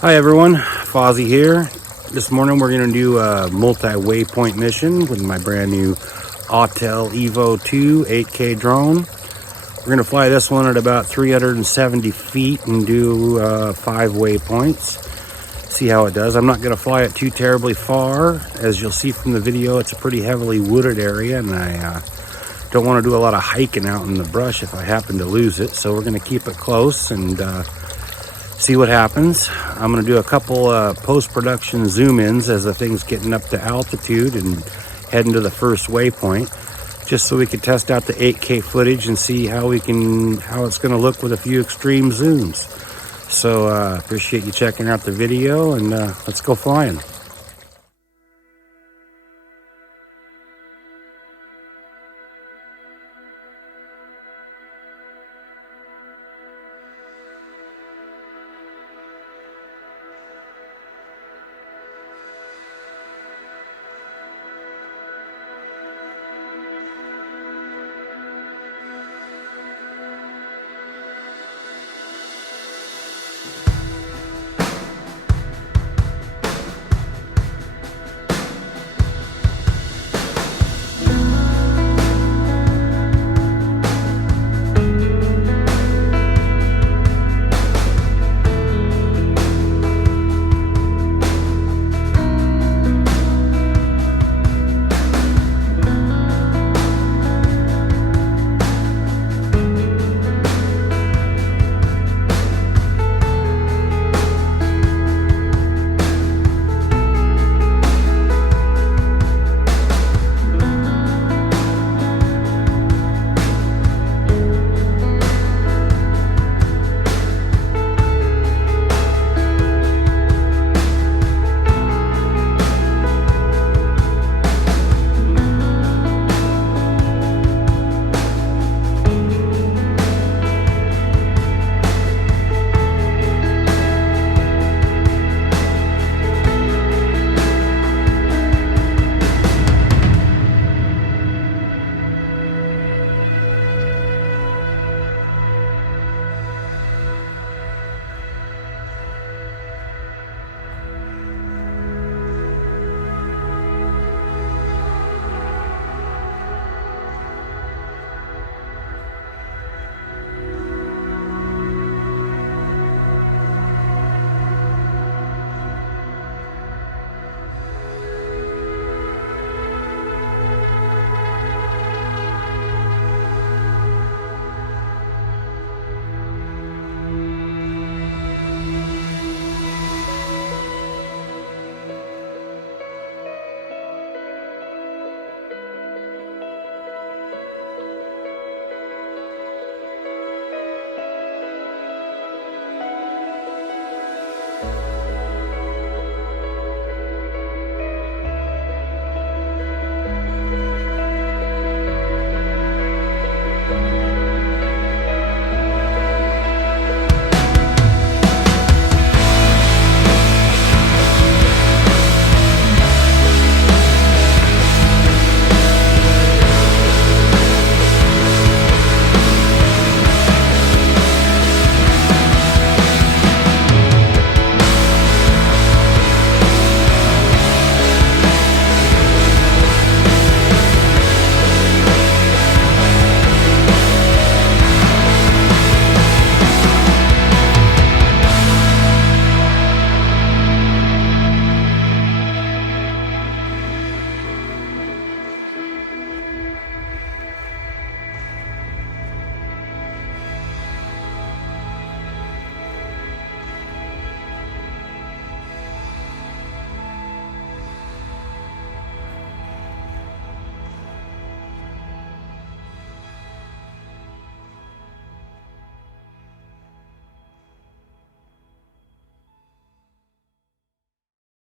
Hi everyone, Fozzie here. This morning we're going to do a multi-waypoint mission with my brand new Autel Evo 2 8K drone. We're going to fly this one at about 370 feet and do 5 waypoints. See how it does. I'm not going to fly it too terribly far. As you'll see from the video, it's a pretty heavily wooded area, and I don't want to do a lot of hiking out in the brush if I happen to lose it. So we're going to keep it close and see what happens. I'm going to do a couple post-production zoom-ins as the thing's getting up to altitude and heading to the first waypoint, just so we can test out the 8K footage and see how it's going to look with a few extreme zooms. So appreciate you checking out the video, and let's go flying.